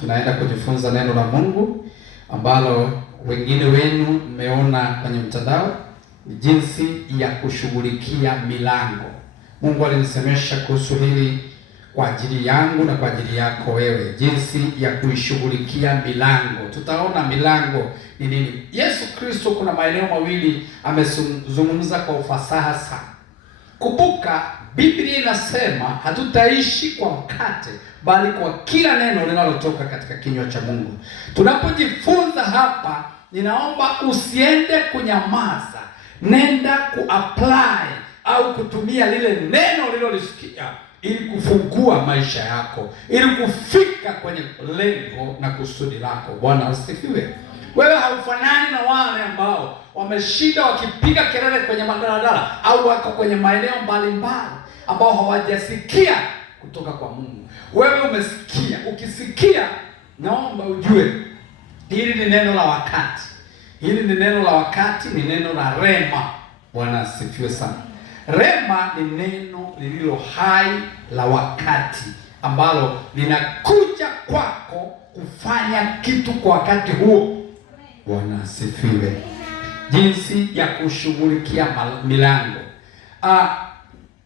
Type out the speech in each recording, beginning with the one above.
tunaenda kujifunza neno la Mungu ambalo wengine wenu mmeona kwenye mtandao, ni jinsi ya kushughulikia milango. Mungu alinisemesha kuhusu hili kwa ajili yangu na kwa ajili yako wewe, jinsi ya kuishughulikia milango. Tutaona milango ni nini. Yesu Kristo kuna maeneo mawili amezungumza kwa ufasaha sana. Kumbuka Biblia inasema hatutaishi kwa mkate bali kwa kila neno linalotoka katika kinywa cha Mungu. Tunapojifunza hapa, ninaomba usiende kunyamaza. Nenda kuapply au kutumia lile neno ulilolisikia ili kufungua maisha yako, ili kufika kwenye lengo na kusudi lako. Bwana asifiwe. Wewe haufanani na wale ambao wameshinda wakipiga kelele kwenye madaladala au wako kwenye maeneo mbalimbali ambao hawajasikia kutoka kwa Mungu. Wewe umesikia. Ukisikia, naomba ujue hili ni neno la wakati. Hili ni neno la wakati, ni neno la rema. Bwana asifiwe sana. Rema ni neno lililo hai la wakati ambalo linakuja kwako kufanya kitu kwa wakati huo. Bwana asifiwe. Jinsi ya kushughulikia milango.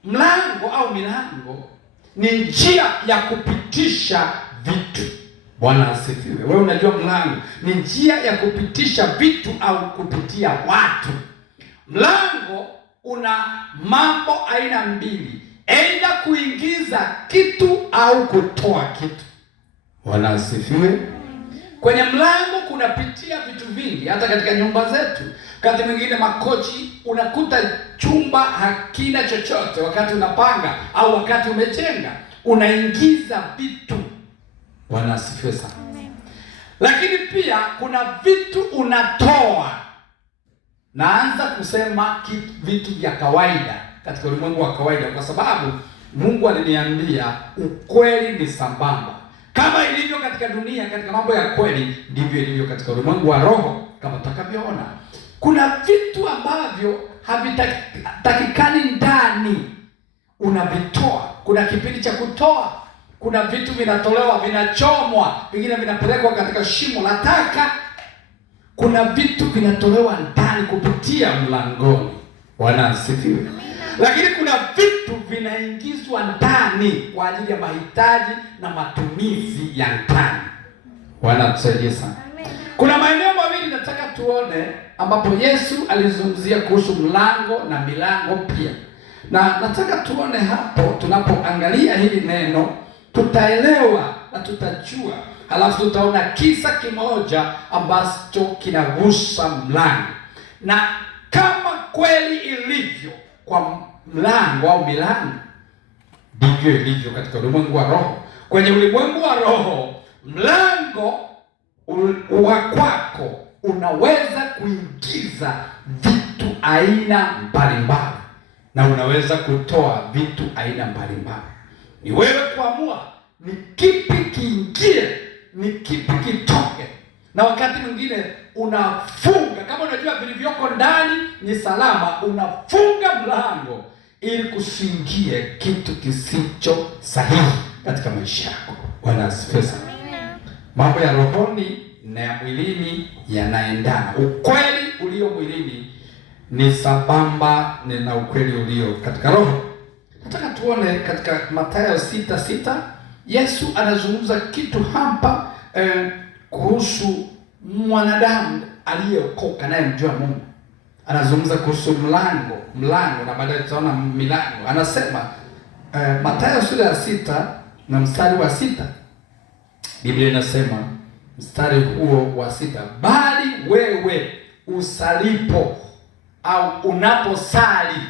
Mlango au milango ni njia ya kupitisha vitu. Bwana asifiwe. Wewe unajua mlango ni njia ya kupitisha vitu au kupitia watu. Mlango una mambo aina mbili, aidha kuingiza kitu au kutoa kitu. Bwana asifiwe. Kwenye mlango kunapitia vitu vingi, hata katika nyumba zetu. Wakati mwingine makochi, unakuta chumba hakina chochote wakati unapanga au wakati umejenga, unaingiza vitu. Bwana asifiwe sana. Lakini pia kuna vitu unatoa. Naanza kusema vitu vya kawaida katika ulimwengu wa kawaida, kwa sababu Mungu aliniambia ukweli ni sambamba. Kama ilivyo katika dunia, katika mambo ya kweli, ndivyo ilivyo katika ulimwengu wa roho, kama tutakavyoona. Kuna vitu ambavyo havitakikani ndani, unavitoa. Kuna kipindi cha kutoa. Kuna vitu vinatolewa, vinachomwa, vingine vinapelekwa katika shimo la taka. Kuna vitu vinatolewa ndani kupitia mlangoni. Bwana asifiwe. Lakini kuna vitu vinaingizwa ndani kwa ajili ya mahitaji na matumizi ya ndani. Bwana atusaidie sana. Kuna maeneo mawili nataka tuone ambapo Yesu alizungumzia kuhusu mlango na milango pia. Na nataka tuone hapo, tunapoangalia hili neno tutaelewa na tutajua. Halafu tutaona kisa kimoja ambacho kinagusa mlango. Na kama kweli ilivyo kwa mlango au milango, ndivyo ilivyo katika ulimwengu wa roho. Kwenye ulimwengu wa roho, mlango wa kwako unaweza kuingiza vitu aina mbalimbali na unaweza kutoa vitu aina mbalimbali. Ni wewe kuamua ni kipi kiingie, ni kipi kitoke. Na wakati mwingine unafunga, kama unajua vilivyoko ndani ni salama, unafunga mlango ili kusiingie kitu kisicho sahihi katika maisha yako. Bwana asifiwe sana. Mambo ya rohoni na ya mwilini yanaendana. Ukweli ulio mwilini ni sambamba na ukweli ulio katika roho. Nataka tuone katika Mathayo 6:6, Yesu anazungumza kitu hapa kuhusu mwanadamu aliyeokoka naye mjua Mungu. Anazungumza kuhusu mlango na baadaye tutaona milango. Anasema Mathayo sura ya 6 na mstari wa 6. Biblia inasema mstari huo wa 6, bali wewe usalipo au unaposali,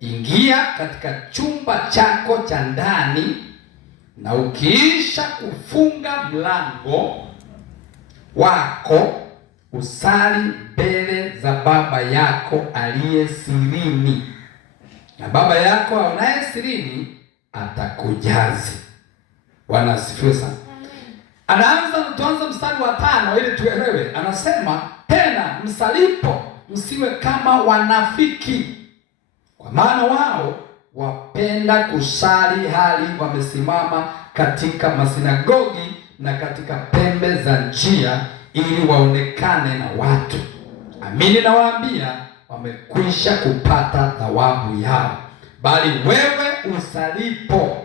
ingia katika chumba chako cha ndani, na ukiisha kufunga mlango wako, usali mbele za Baba yako aliye sirini, na Baba yako aonaye sirini atakujazi. Bwana asifiwe sana. Tuanza mstari wa 5 ili tuelewe. Anasema tena, msalipo msiwe kama wanafiki, kwa maana wao wapenda kusali hali wamesimama katika masinagogi na katika pembe za njia, ili waonekane na watu. Amini nawaambia, wamekwisha kupata thawabu yao. Bali wewe usalipo,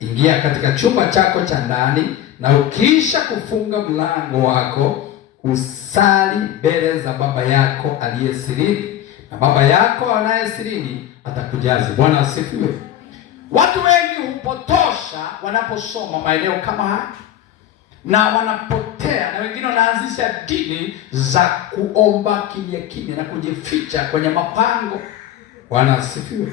ingia katika chumba chako cha ndani, na ukiisha kufunga mlango wako, usali mbele za Baba yako aliye sirini, na Baba yako anaye sirini atakujaza. Bwana asifiwe. Watu wengi hupotosha wanaposoma maeneo kama haya, na wanapotea, na wengine wanaanzisha dini za kuomba kimya kimya na kujificha kwenye mapango. Bwana asifiwe.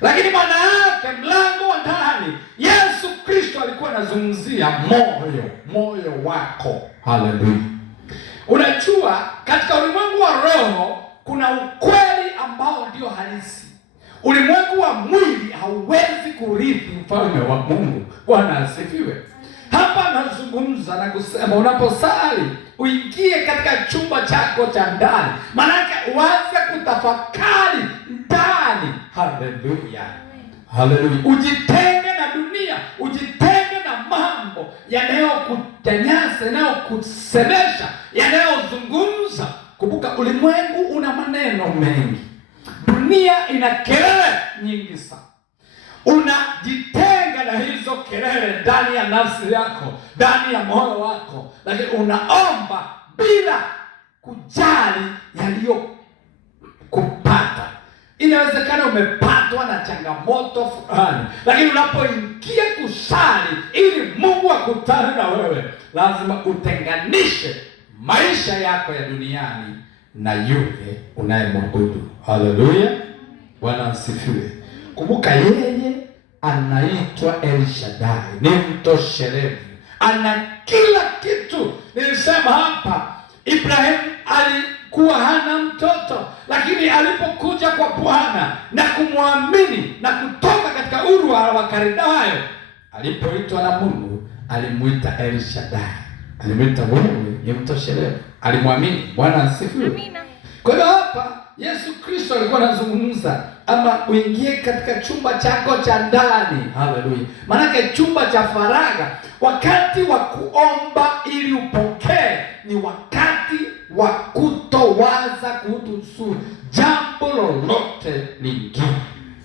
Lakini maana yake mlango wa ndani, Yesu Kristo alikuwa anazungumzia moyo wako. Haleluya. Unajua, katika ulimwengu wa roho kuna ukweli ambao ndio halisi. Ulimwengu wa mwili hauwezi kurithi ufalme wa Mungu. Bwana asifiwe. Hapa nazungumza na kusema, unaposali uingie katika chumba chako cha ndani, maanake uanze kutafakari ndani. Haleluya, haleluya. Ujitenge na dunia, ujitenge na mambo yanayokunyanyasa, yanayokusemesha, yanayozungumza. Kumbuka, ulimwengu una maneno mengi, dunia ina kelele nyingi sana. Unajitenga na hizo kelele ndani ya nafsi yako, ndani ya moyo wako, lakini unaomba bila kujali yaliyokupata. Inawezekana umepatwa na changamoto fulani, lakini unapoingia kusali ili Mungu akutane na wewe, lazima utenganishe maisha yako ya duniani na yule unayemwabudu. Haleluya, Bwana asifiwe. Kumbuka, yeye anaitwa El Shaddai, ni mtoshelevu, ana kila kitu. Nilisema hapa, Ibrahimu alikuwa hana mtoto, lakini alipokuja kwa Bwana na kumwamini na kutoka katika Uru wa Kaldayo, alipoitwa na Mungu alimuita El Shaddai, alimuita wewe ni mtoshelevu, alimwamini. Bwana asifiwe. Kwa hiyo hapa Yesu Kristo alikuwa anazungumza, ama uingie katika chumba chako cha ndani. Haleluya. Maanake chumba cha faragha, wakati wa kuomba ili upokee, ni wakati wa kutowaza kuhusu jambo lolote lingine.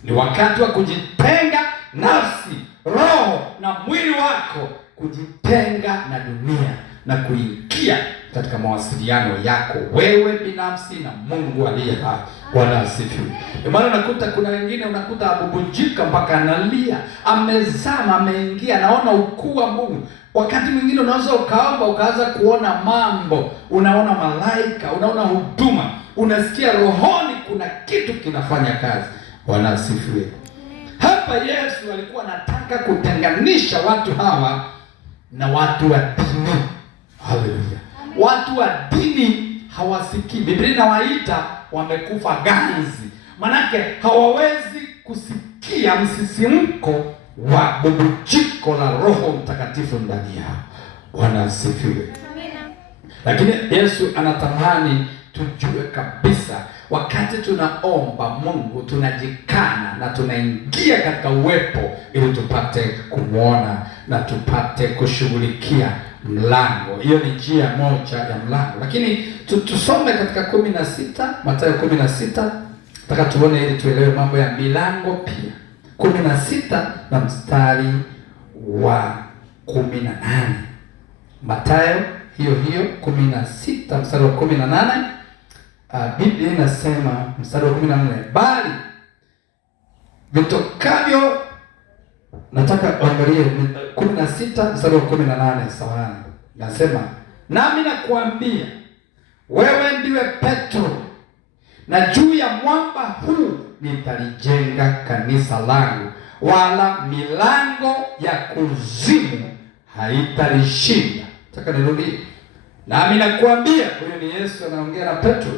Ni wakati wa kujitenga nafsi, roho na mwili wako, kujitenga na dunia na kuingia katika mawasiliano yako wewe binafsi na Mungu aliye hai. Bwana asifiwe. Maana unakuta kuna wengine, unakuta abubujika mpaka analia, amezama, ameingia, naona ukuu wa Mungu. Wakati mwingine unaweza ukaomba ukaanza kuona mambo, unaona malaika, unaona huduma, unasikia rohoni kuna kitu kinafanya kazi. Bwana asifiwe. Hapa Yesu alikuwa anataka kutenganisha watu hawa na watu wa dini. Haleluya. Watu wa dini hawasikii. Biblia inawaita wamekufa ganzi. Manake hawawezi kusikia msisimko wa bubujiko la Roho Mtakatifu ndani yao. Bwana asifiwe. Amina. Lakini Yesu anatamani tujue kabisa, wakati tunaomba Mungu tunajikana na tunaingia katika uwepo, ili tupate kumwona na tupate kushughulikia mlango. Hiyo ni njia moja ya mlango. Lakini tusome katika 16, Mathayo 16. Nataka tuone ili tuelewe mambo ya milango pia. 16 na mstari wa 18. Mathayo hiyo 16 mstari wa 18. Biblia inasema mstari wa 14, bali vitokavyo, nataka angalie 16 mstari wa 18 sawa. Nasema, nami nakuambia wewe ndiwe Petro, na juu ya mwamba huu nitalijenga kanisa langu, wala milango ya kuzimu haitalishinda. Nataka nirudie. Nami nakuambia, huyo ni Yesu anaongea na Petro.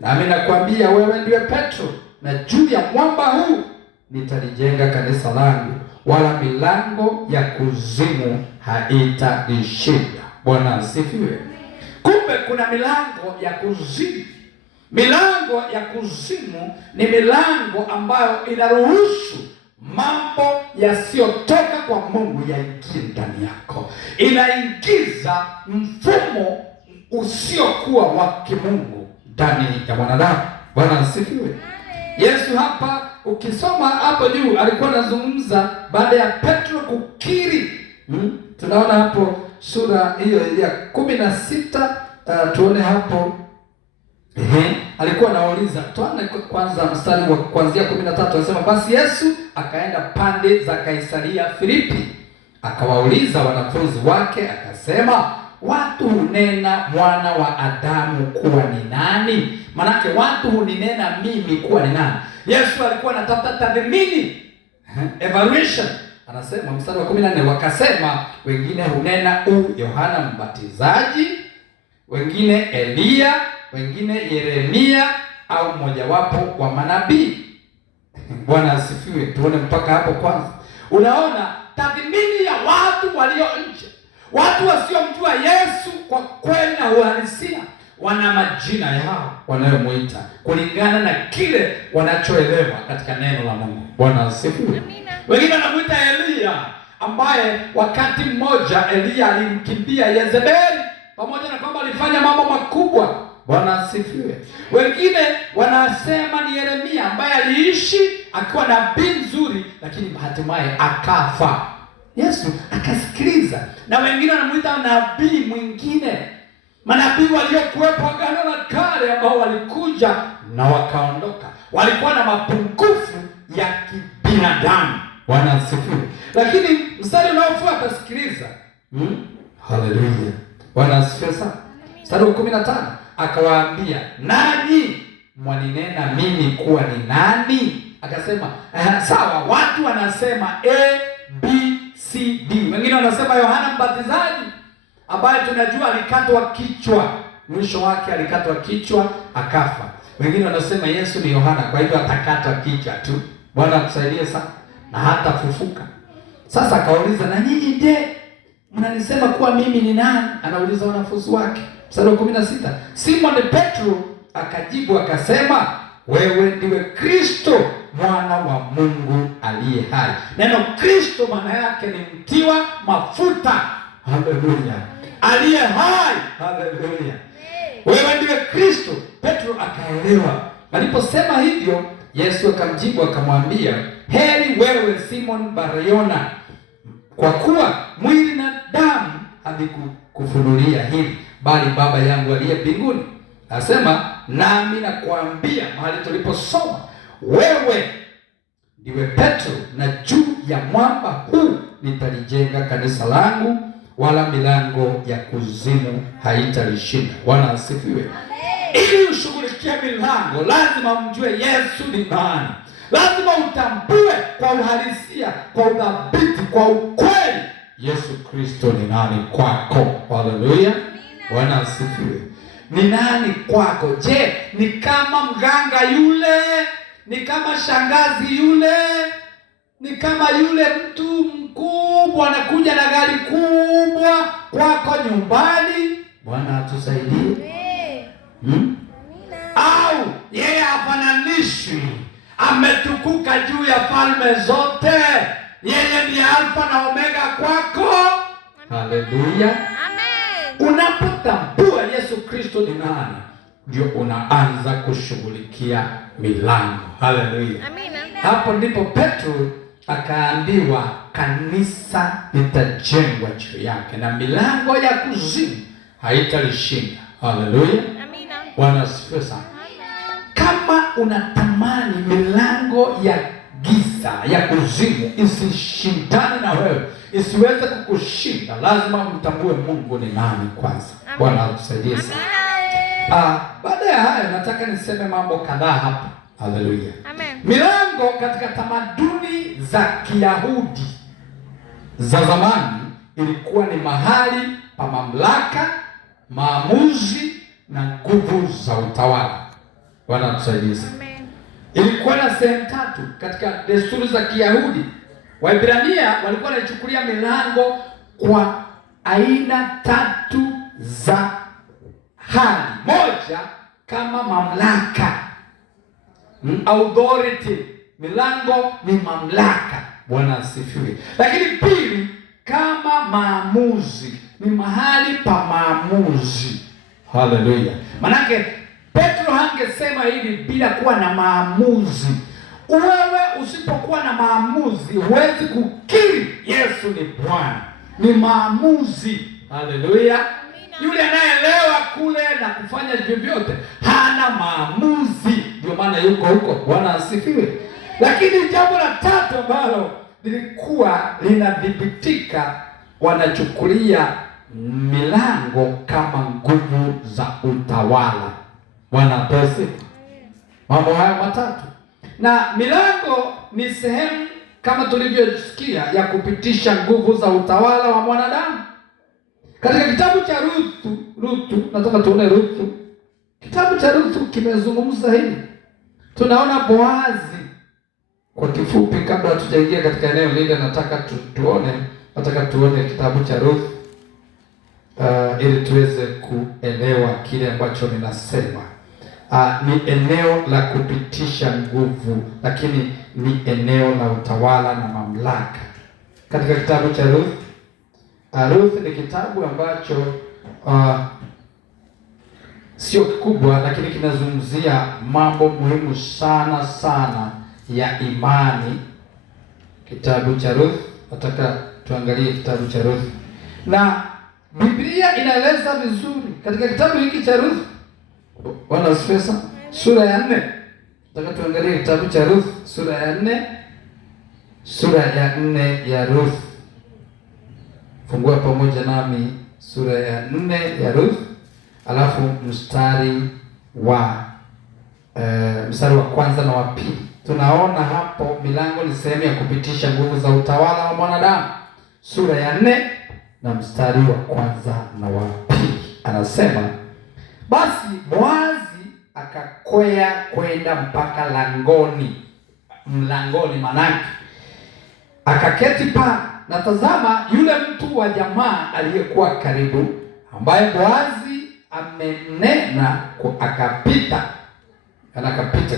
Nami nakuambia wewe ndiwe Petro, na juu ya mwamba huu nitalijenga kanisa langu, wala milango ya kuzimu haitalishinda. Bwana asifiwe. Kumbe kuna milango ya kuzimu. Milango ya kuzimu ni milango ambayo inaruhusu mambo yasiyotoka kwa Mungu yaingie ndani yako. Inaingiza mfumo usiokuwa wa kimungu ndani ya mwanadamu. Bwana asifiwe. Yesu hapa ukisoma hapo juu alikuwa anazungumza baada ya Petro kukiri. Tunaona hapo sura hiyo ya 16, tuone hapo. Alikuwa anauliza, tuone kwanza mstari wa kuanzia 13, anasema basi Yesu akaenda pande za Kaisaria Filipi, akawauliza wanafunzi wake akasema, watu hunena mwana wa Adamu kuwa ni nani? Manake watu huninena mimi kuwa ni nani? Yesu alikuwa anatafuta tathmini, evaluation. Anasema mstari wa 14, wakasema wengine hunena Yohana Mbatizaji, wengine Elia, wengine Yeremia au mmojawapo wa manabii. Bwana asifiwe. Tuone mpaka hapo kwanza. Unaona tathmini ya watu walio nje, watu wasiomjua Yesu kwa kweli na uhalisia, wana majina yao wanayomuita kulingana na kile wanachoelewa katika neno la Mungu. Bwana asifiwe. Wengine wanamuita Elia, ambaye wakati mmoja Elia alimkimbia Yezebeli, pamoja na kwamba alifanya mambo makubwa. Bwana asifiwe. Wengine wanasema ni Yeremia, ambaye aliishi akiwa nabii nzuri, lakini hatimaye akafa. Yesu akasikiliza. Na wengine wanamuita nabii mwingine, manabii waliokuwepo Agano la Kale ambao walikuja na wakaondoka, walikuwa na mapungufu ya kibinadamu. Bwana asifiwe. Lakini mstari unaofuata sikiliza. Haleluya. Bwana asifiwe sana. Mstari wa 15, akawaambia, nanyi mwaninena mimi kuwa ni nani? Akasema sawa, watu wanasema A, B, C, D. Wengine wanasema Yohana Mbatizaji, ambaye tunajua alikatwa kichwa, mwisho wake alikatwa kichwa akafa. Wengine wanasema Yesu ni Yohana, kwa hivyo atakatwa kichwa tu. Bwana akusaidie sana, na hata fufuka. Sasa akauliza, na nyinyi je, mnanisema kuwa mimi ni nani? Anauliza wanafunzi wake. Mstari wa 16, Simon Petro akajibu akasema, wewe ndiwe Kristo mwana wa Mungu aliye hai. Neno Kristo maana yake ni mtiwa mafuta. Haleluya. Aliye hai. Haleluya. Wewe ndiwe Kristo. Petro akaelewa. Aliposema hivyo, Yesu akamjibu akamwambia, heri wewe Simon Bar-Yona, kwa kuwa mwili na damu havikufunulia hili, bali Baba yangu aliye mbinguni. Asema, nami nakwambia, mahali tuliposoma, wewe ndiwe Petro, na juu ya mwamba huu nitalijenga kanisa langu, wala milango ya kuzimu haitalishinda. Bwana asifiwe. Ili ushughulikie milango, lazima mjue Yesu ni nani. Lazima utambue kwa uhalisia, kwa udhabiti, kwa ukweli Yesu Kristo ni nani kwako. Haleluya. Bwana asifiwe. Ni nani kwako? Je, ni kama mganga yule? Ni kama shangazi yule? Ni kama yule mtu mkubwa anakuja na gari kubwa kwako nyumbani? Bwana atusaidie. Au yeye hafananishwi, ametukuka juu ya falme zote, yeye ni Alfa na Omega kwako? Haleluya. Amen. Unapotambua Yesu Kristo ni nani, ndio unaanza kushughulikia milango. Haleluya. Amina. Hapo ndipo Petro akaambiwa kanisa litajengwa juu yake na milango ya kuzimu haitalishinda. Haleluya. Amina. Bwana asifiwe sana. Kama unatamani milango ya giza ya kuzimu isishindane na wewe, isiweze kukushinda, lazima umtambue Mungu ni nani kwanza. Bwana atusaidie sana. Baada ya hayo nataka niseme mambo kadhaa hapa. Haleluya. Amen. Milango katika tamaduni za Kiyahudi za zamani ilikuwa ni mahali pa mamlaka, maamuzi na nguvu za utawala. Bwana atusaidie. Amen. Ilikuwa na sehemu tatu katika desturi za Kiyahudi. Waebrania walikuwa wanaichukulia milango kwa aina tatu za hali. Moja, kama mamlaka, authority, milango ni mamlaka. Bwana asifiwe. Lakini pili, kama maamuzi, ni mahali pa maamuzi. Haleluya. Manake Petro hangesema hili bila kuwa na maamuzi. Wewe usipokuwa na maamuzi huwezi kukiri Yesu ni Bwana. Ni maamuzi. Haleluya. Yule anayeelewa kule na kufanya vyovyote hana maamuzi, ndio maana yuko huko. Bwana asifiwe. Lakini jambo la tatu ambalo lilikuwa linadhibitika, wanachukulia milango kama nguvu za utawala. Bwana asifiwe. Mambo haya matatu, na milango ni sehemu kama tulivyosikia ya kupitisha nguvu za utawala wa mwanadamu. Katika kitabu cha Ruthu, nataka tuone Ruthu. Kitabu cha Ruthu kimezungumza hili. Tunaona Boazi. Kwa kifupi, kabla hatujaingia katika eneo lile, nataka tuone kitabu cha Ruthu ili tuweze kuelewa kile ambacho ninasema. Ni eneo la kupitisha nguvu, lakini ni eneo la utawala na mamlaka. Katika kitabu cha Ruthu, Ruth ni kitabu ambacho sio kikubwa, lakini kinazungumzia mambo muhimu sana ya imani. Kitabu cha Ruth, nataka tuangalie kitabu cha Ruth, na Biblia inaeleza vizuri katika kitabu hiki cha Ruth. Bwana asifiwe. Sura ya 4, nataka tuangalie kitabu cha Ruth sura ya 4 ya Ruth. Fungua pamoja nami sura ya 4 ya Ruth, alafu mstari wa kwanza na wa pili. Tunaona hapo milango ni sehemu ya kupitisha nguvu za utawala wa mwanadamu. Sura ya 4 na mstari wa kwanza na wa pili anasema, basi Boazi akakwea kwenda mpaka mlangoni manake, akaketi pale. Na tazama, yule mtu wa jamaa aliyekuwa karibu, ambaye Boazi amenena, akapita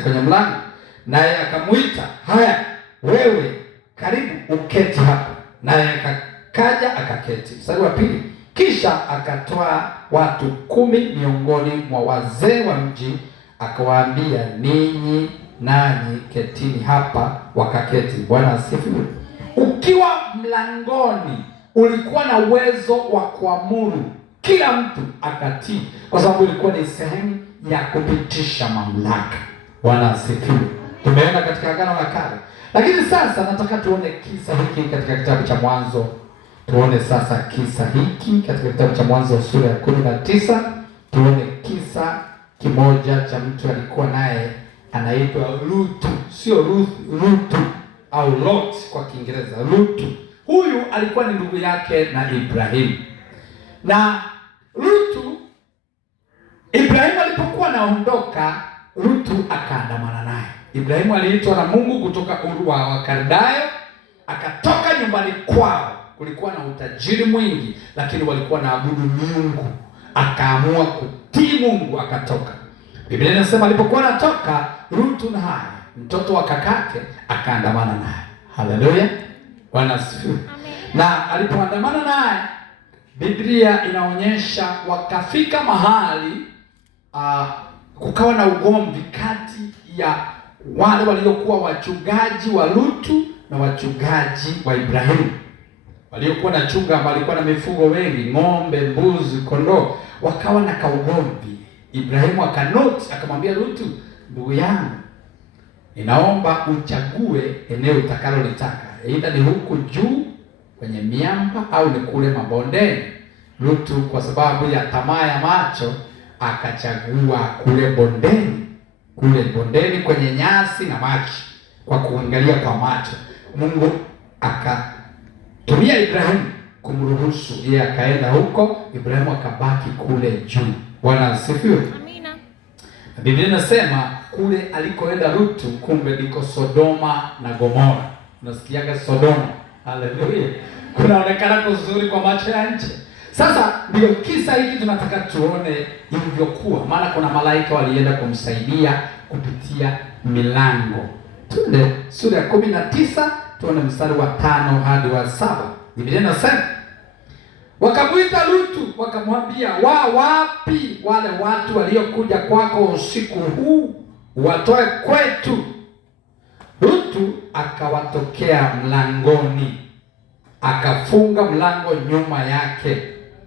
kwenye mlango, naye akamuita, haya wewe, karibu uketi hapa. Naye akaja akaketi. Mstari wa pili, kisha akatoa watu 10 miongoni mwa wazee wa mji, akawaambia, ninyi nanyi ketini hapa. Wakaketi. Bwana asifiwe. Ukiwa mlangoni ulikuwa na uwezo wa kuamuru kila mtu akatii, kwa sababu ilikuwa ni sehemu ya kupitisha mamlaka. Bwana asifiwe. Tumeona katika Agano la Kale, lakini sasa nataka tuone kisa hiki katika kitabu cha Mwanzo. Tuone sasa kisa hiki katika kitabu cha Mwanzo sura ya 19. Tuone kisa kimoja cha mtu alikuwa naye anaitwa Ruthu, sio Ruthu au Lot kwa Kiingereza. Ruthu huyu alikuwa ni ndugu yake na Ibrahimu. Na Ibrahimu alipokuwa anaondoka, Ruthu akaandamana naye. Ibrahimu aliitwa na Mungu kutoka Uru wa Wakaldayo, akatoka nyumbani kwao. Kulikuwa na utajiri mwingi, lakini walikuwa na abudu miungu. Akaamua kutii Mungu, akatoka. Biblia inasema alipokuwa anatoka, Ruthu naye mtoto wa kakake akaandamana naye. Haleluya. Bwana asifiwe. Na alipoandamana naye, Biblia inaonyesha wakafika mahali kukawa na ugomvi kati ya wale waliokuwa wachungaji wa Ruthu na wachungaji wa Ibrahimu. Waliokuwa na chunga, walikuwa na mifugo wengi, ng'ombe, mbuzi, kondoo. Wakawa na kaugomvi. Ibrahimu akanoti, akamwambia Ruthu, ndugu yangu, ninaomba uchague eneo utakalolitaka, aidha ni huku juu kwenye miamba au ni kule mabondeni. Ruthu kwa sababu ya tamaa ya macho akachagua kule bondeni kwenye nyasi na maji, kwa kuangalia kwa macho. Mungu akatumia Ibrahimu kumruhusu yeye akaenda huko, Ibrahimu akabaki kule juu. Bwana asifiwe. Amina. Biblia inasema kule alikoenda Ruthu kumbe liko Sodoma na Gomora. Unasikiaga Sodoma? Haleluya. Kunaonekana kuzuri kwa macho ya nje. Sasa ndio kisa hiki tunataka tuone ilivyokuwa, maana kuna malaika walienda kumsaidia kupitia milango. Tuende sura ya 19 tuone mstari wa 5 hadi wa 7. Biblia inasema, wakamwita Lutu wakamwambia, wapi wale watu waliokuja kwako usiku huu, watoe kwetu. Lutu akawatokea mlangoni, akafunga mlango nyuma yake.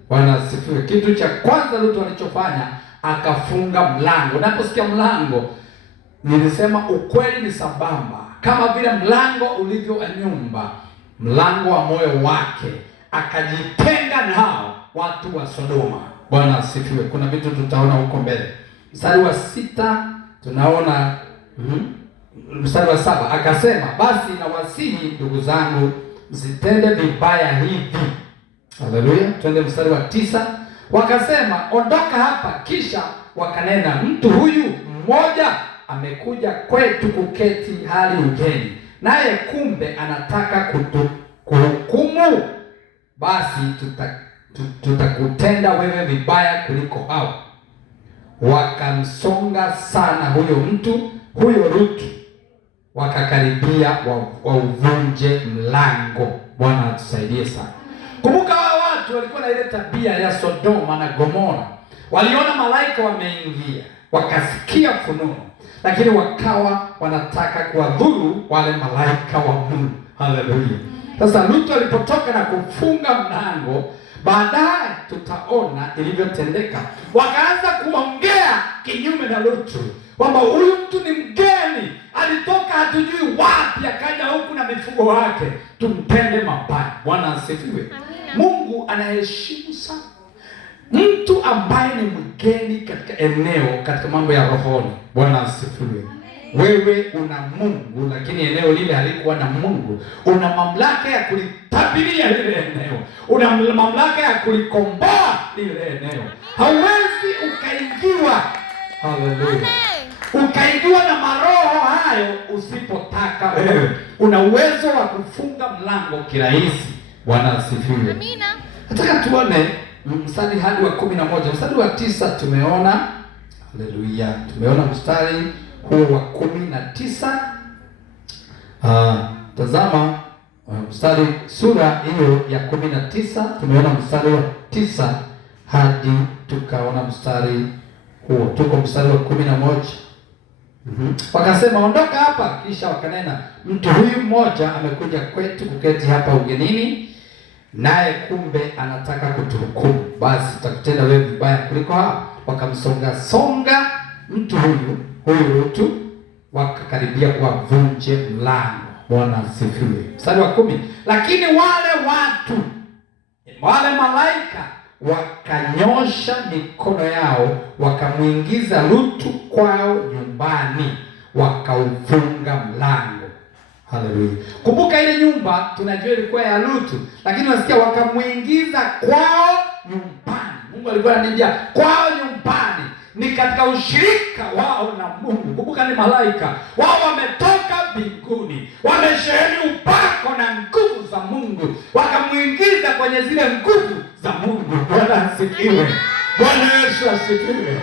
Bwana asifiwe. Kitu cha kwanza Lutu alichofanya, akafunga mlango. Unaposikia mlango, nilisema ukweli ni sambamba, kama vile mlango ulivyo wa nyumba, mlango wa moyo wake, akajitenga nao watu wa Sodoma. Bwana asifiwe. Kuna vitu tutaona huko mbele. Mstari wa 6 tunaona mstari wa 7 akasema, basi nawasihi ndugu zangu, msitende vibaya hivi. Haleluya. Twende mstari wa 9. Wakasema, ondoka hapa. Kisha wakanena, mtu huyu mmoja amekuja kwetu kuketi hali ugeni, naye kumbe anataka kuhukumu. Basi tutakutenda wewe vibaya kuliko hao. Wakamsonga sana huyo Lutu, wakakaribia wauvunje mlango. Bwana atusaidie sana. Kumbuka hao watu walikuwa na ile tabia ya Sodoma na Gomora. Waliona malaika wameingia, wakasikia fununo, lakini wakawa wanataka kuwadhuru wale malaika wa Mungu. Haleluya. Sasa Lutu alipotoka na kufunga mlango, baadaye tutaona ilivyotendeka. Wakaanza kuongea kinyume na Lutu, kwamba huyu mtu ni mgeni, alitoka hatujui wapi, akaja huku na mifugo wake, tumtende mabaya. Bwana asifiwe. Mungu anaheshimu sana mtu ambaye ni mgeni katika eneo, katika mambo ya rohoni. Bwana asifiwe. Wewe una Mungu, lakini eneo lile halikuwa na Mungu. Una mamlaka ya kulitabiria lile eneo, una mamlaka ya kulikomboa lile eneo. Hauwezi ukaingiwa, haleluya, ukaingiwa na maroho hayo usipotaka wewe. Una uwezo wa kufunga mlango kirahisi. Bwana asifiwe. Amina. Nataka tuone mstari hadi wa 11. Mstari wa 9 tumeona, haleluya, tumeona mstari huo wa 19. Tazama mstari, sura hiyo ya 19 tumeona mstari wa 9 hadi tukaona mstari huo, tuko mstari wa 11. Wakasema, ondoka hapa. Kisha wakanena, mtu huyu mmoja amekuja kwetu kuketi hapa ugenini, naye kumbe anataka kutuhukumu. Basi tutakutenda wewe vibaya kuliko hao. Wakamsonga mtu huyu Lutu, wakakaribia kuwavunje mlango. Bwana asifiwe. Mstari wa 10. Lakini wale malaika wakanyosha mikono yao, wakamuingiza Lutu kwao nyumbani, wakaufunga mlango. Haleluya. Kumbuka ile nyumba tunajua ilikuwa ya Lutu, lakini wasikia wakamuingiza kwao nyumbani. Mungu alikuwa ananiambia kwao nyumbani, ni katika ushirika wao na Mungu. Kumbuka ni malaika, wao wametoka mbinguni, wamesheheni upako na nguvu za Mungu, wakamuingiza kwenye zile nguvu za Mungu. Bwana asifiwe. Bwana Yesu asifiwe.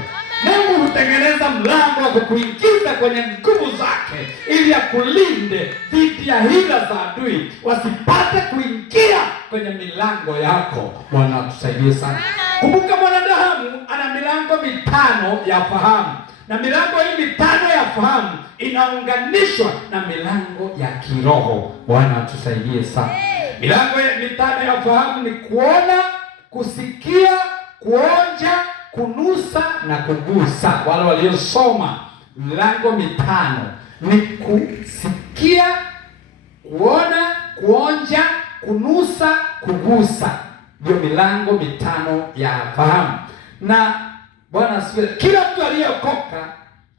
Mungu hutengeneza mlango wa kukuingiza kwenye nguvu zake, ili akulinde dhidi ya hila za adui, wasipate kuingia kwenye milango yako. Bwana tusaidie sana. Kumbuka mwanadamu ana milango 5 ya fahamu, na milango hii 5 ya fahamu inaunganishwa na milango ya kiroho. Bwana tusaidie sana. Milango 5 ya fahamu ni kuona, kusikia, kuonja, kunusa na kugusa. Wale waliosoma milango 5 ni kusikia, kuona, kuonja, kunusa, kugusa. Ndio milango 5 ya fahamu. Na Bwana asifiwe. Kila mtu aliyeokoka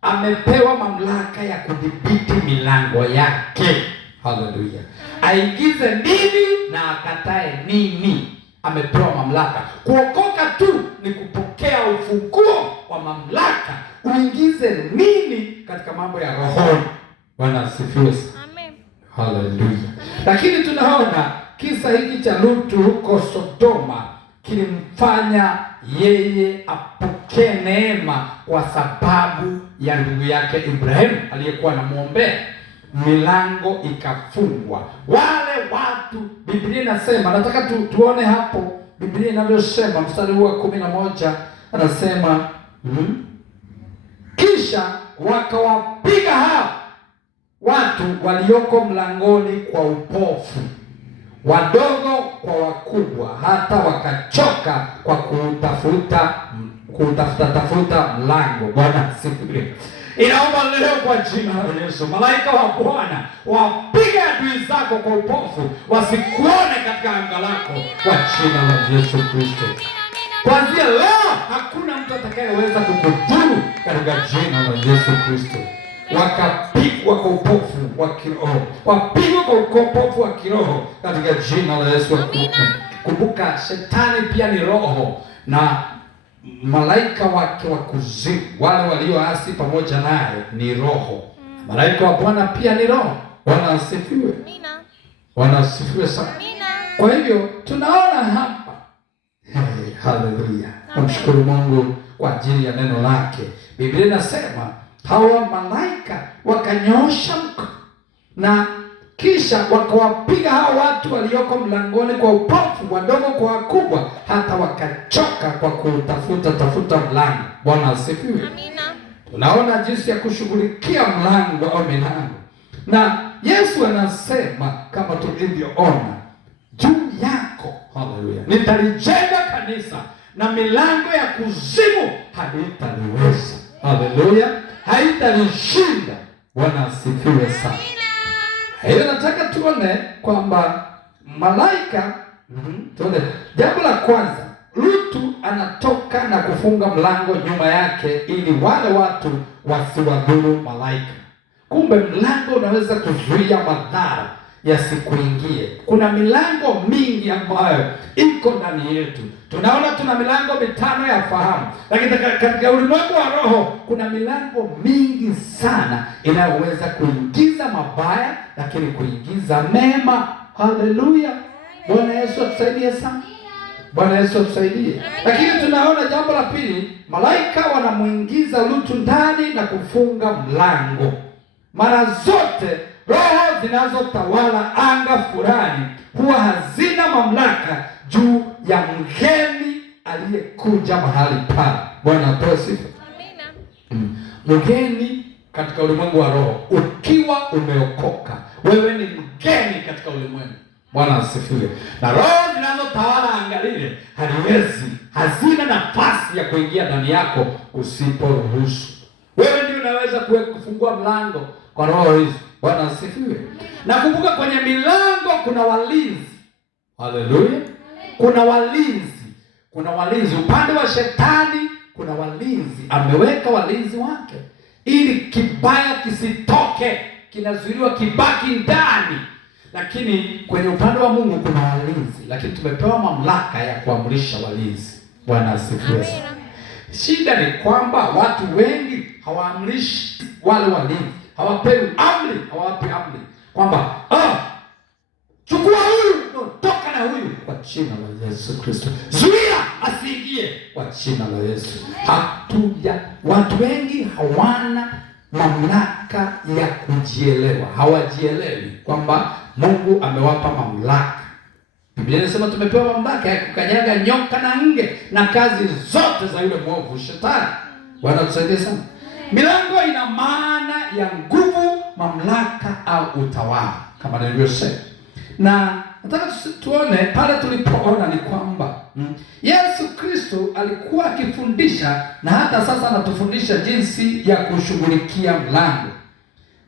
amepewa mamlaka ya kudhibiti milango yake. Haleluya. Aingize nini na akatae nini. Amepewa mamlaka. Kuokoka tu ni kupokea ufunguo wa mamlaka. Uingize nini katika mambo ya rohoni. Bwana asifiwe. Amen. Haleluya. Lakini tunaona kisa hiki cha Lutu huko Sodoma kilimfanya yeye apokee neema kwa sababu ya ndugu yake Ibrahimu aliyekuwa anamuombea. milango ikafungwa. Wale watu, Biblia inasema, nataka tuone hapo Biblia inavyosema, mstari huu wa 11 anasema kisha wakawapiga hao watu walioko mlangoni kwa upofu, wadogo kwa wakubwa, hata wakachoka kwa kutafuta mlango. Bwana asifiwe. Inaomba leo kwa jina la Yesu, malaika wa Bwana wapige adui zako kwa upofu, wasikuone katika anga lako kwa jina la Yesu Kristo. Kuanzia leo hakuna mtu atakayeweza kukudhuru katika jina la Yesu Kristo. Wakapigwa kwa upofu wa kiroho, wapigwa kwa upofu wa kiroho katika jina la Yesu. Kumbuka shetani pia ni roho, na malaika wake wa kuzimu, wale walioasi pamoja naye, ni roho. Malaika wa Bwana pia ni roho. Bwana asifiwe. Amina. Bwana asifiwe sana. Amina. Kwa hivyo tunaona hapa, haleluya, namshukuru Mungu kwa ajili ya neno lake. Biblia inasema hawa malaika wakanyosha mkono na kisha wakawapiga hao watu walioko mlangoni kwa upofu, wadogo kwa wakubwa, hata wakachoka kwa kutafuta mlango. Bwana asifiwe. Amina. Tunaona jinsi ya kushughulikia mlango au milango, na Yesu anasema kama tulivyoona, juu yako, haleluya, nitalijenga kanisa na milango ya kuzimu haitaliweza. Haleluya, haitalishinda. Bwana asifiwe sana. Hiyo nataka tuone kwamba malaika, tuone jambo la kwanza, Lutu anatoka na kufunga mlango nyuma yake ili wale watu wasiwadhuru malaika. Kumbe mlango unaweza kuzuia madhara yasikuingie. Kuna milango mingi ambayo iko ndani yetu. Tunaona tuna milango 5 ya fahamu, lakini katika ulimwengu wa roho kuna milango mingi sana inayoweza kuingiza mabaya, lakini kuingiza mema. Haleluya, Bwana Yesu atusaidie sana. Bwana Yesu atusaidie. Lakini tunaona jambo la pili, malaika wanamuingiza Lutu ndani na kufunga mlango. Mara zote roho zinazotawala anga fulani huwa hazina mamlaka juu ya mgeni aliyekuja mahali pale. Bwana apewe sifa. Amina. Mgeni katika ulimwengu wa roho, ukiwa umeokoka, wewe ni mgeni katika ulimwengu. Bwana asifiwe. Na roho zinazotawala anga lile hazina nafasi ya kuingia ndani yako usiporuhusu. Wewe ndio unaweza kufungua mlango kwa roho hizi. Bwana asifiwe. Na kumbuka, kwenye milango kuna walinzi. Haleluya. Kuna walinzi upande wa shetani. Kuna walinzi, ameweka walinzi wake ili kibaya kisitoke, kinazuiliwa kibaki ndani. Lakini kwenye upande wa Mungu kuna walinzi, lakini tumepewa mamlaka ya kuamrisha walinzi. Bwana asifiwe. Shida ni kwamba watu wengi hawaamrishi wale walinzi, hawapewi amri, hawapi amri kwamba chukua huyu, toka na huyu kwa jina la Yesu Kristo, zuia asiingie kwa jina la Yesu. Watu wengi hawana mamlaka ya kujielewa, hawajielewi kwamba Mungu amewapa mamlaka. Biblia inasema tumepewa mamlaka ya kukanyaga nyoka na nge na kazi zote za yule mwovu shetani. Bwana tusaidie sana. Milango ina maana ya nguvu, mamlaka au utawala kama nilivyosema. Na nataka tuone pale tulipoona ni kwamba Yesu Kristo alikuwa akifundisha, na hata sasa anatufundisha jinsi ya kushughulikia mlango,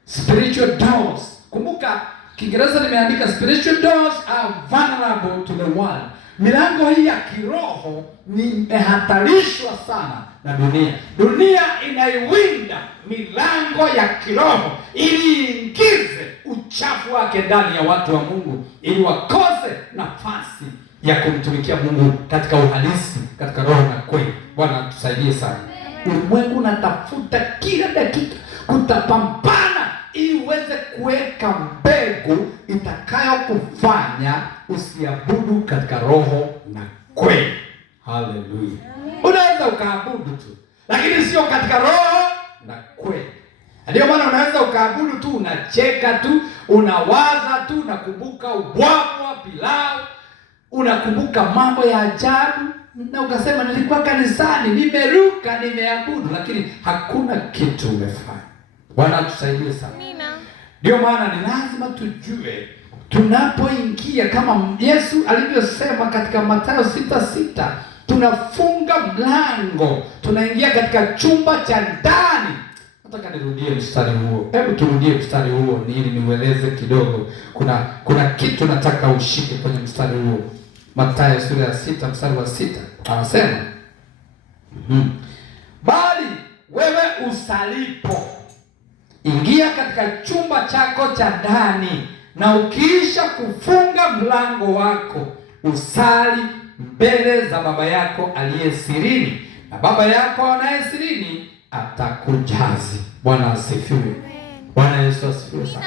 spiritual doors. Kumbuka Kiingereza nimeandika spiritual doors are vulnerable to the world. Milango hii ya kiroho imehatarishwa sana na dunia. Dunia inaiwinda milango ya kiroho ili iingize uchafu wake ndani ya watu wa Mungu, ili wakose nafasi ya kumtumikia Mungu katika uhalisi, katika roho na kweli. Bwana tusaidie sana. Ulimwengu unatafuta kila dakika kutapambana ili uweze kuweka mbegu itakayokufanya usiabudu katika roho na kweli. Haleluya. Unaweza ukaabudu tu, lakini sio katika roho na kweli. Ndio maana unaweza ukaabudu tu, unacheka tu, unawaza tu, unakumbuka ubwabwa, pilau, unakumbuka mambo ya ajabu, na ukasema nilikuwa kanisani, nimeruka, nimeabudu, lakini hakuna kitu umefanya. Bwana atusaidie sana. Ndio maana ni lazima tujue tunapoingia, kama Yesu alivyosema katika Mathayo 6:6, tunafunga mlango, tunaingia katika chumba cha ndani. Nataka nirudie mstari huo. Hebu turudie mstari huo ili niueleze kidogo. Kuna kitu nataka ushike kwenye mstari huo. Mathayo sura ya 6 mstari wa 6. Anasema, bali wewe usalipo, ingia katika chumba chako cha ndani, na ukiisha kufunga mlango wako, usali mbele za Baba yako aliye sirini, na Baba yako anaye sirini atakujazi. Bwana asifiwe. Bwana Yesu asifiwe sana.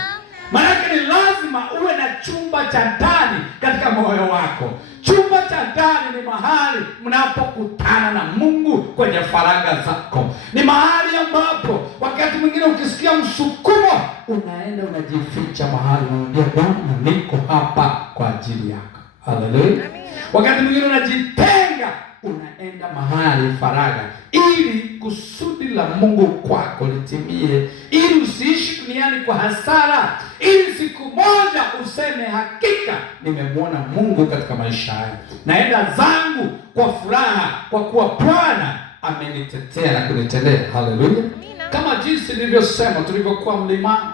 Maana ni lazima uwe na chumba cha ndani katika moyo wako. Chumba cha ndani ni mahali mnapokutana na Mungu kwenye faragha zako. Ni mahali ambapo wakati mwingine ukisikia msukumo, unaenda unajificha mahali, unamwambia Bwana, niko hapa kwa ajili yako. Haleluya. Wakati mwingine unajitenga, unaenda mahali faragha, ili kusudi la Mungu kwako litimie, ili usiishi duniani kwa hasara, ili siku moja useme hakika nimemwona Mungu katika maisha haya, naenda zangu kwa furaha, kwa kuwa Bwana amenitetea na kunitendea. Haleluya. Kama jinsi nilivyosema tulivyokuwa mlimani,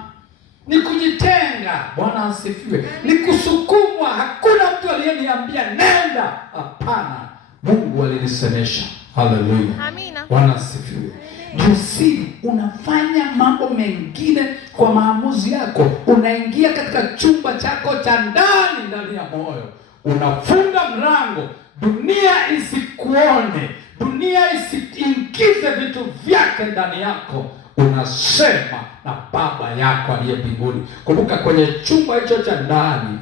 ni kujitenga. Bwana asifiwe. Ni kusukumwa. Hakuna mtu aliyeniambia nenda. Hapana, Mungu alinisemesha. Haleluya. Amina. Bwana asifiwe. Jusiri, unafanya mambo mengine kwa maamuzi yako. Unaingia katika chumba chako cha ndani ya moyo, unafunga mlango, dunia isikuone, dunia isiingize vitu vyake ndani yako. Unasema na Baba yako aliye mbinguni. Kumbuka, kwenye chumba hicho cha ndani,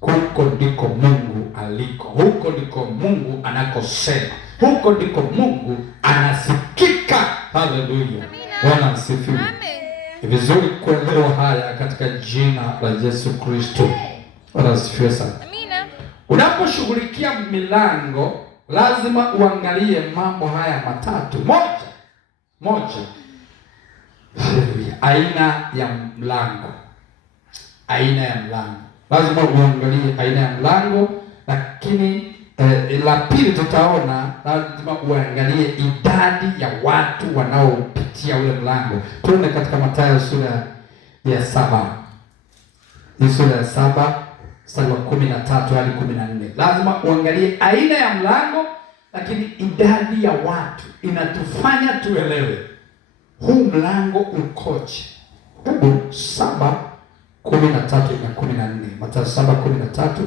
huko ndiko Mungu aliko, huko ndiko Mungu anakosema, huko ndiko Mungu anasikika. Haleluya. Bwana asifiwe. Ni vizuri kuelewa haya katika jina la Yesu Kristo. Bwana asifiwe sana. Amina. Unaposhughulikia milango, lazima uangalie mambo haya matatu. Moja. Haleluya. Aina ya mlango. Aina ya mlango. Lazima uangalie aina ya mlango, lakini la pili tutaona lazima uangalie idadi ya watu wanaopitia ule mlango. Tuende katika Mathayo sura ya 7. Ni sura ya 7 mstari wa 13 hadi 14. Lazima uangalie aina ya mlango, lakini idadi ya watu inatufanya tuelewe huu mlango ukoje. Hebu 7:13 na 14. Mathayo 7:13.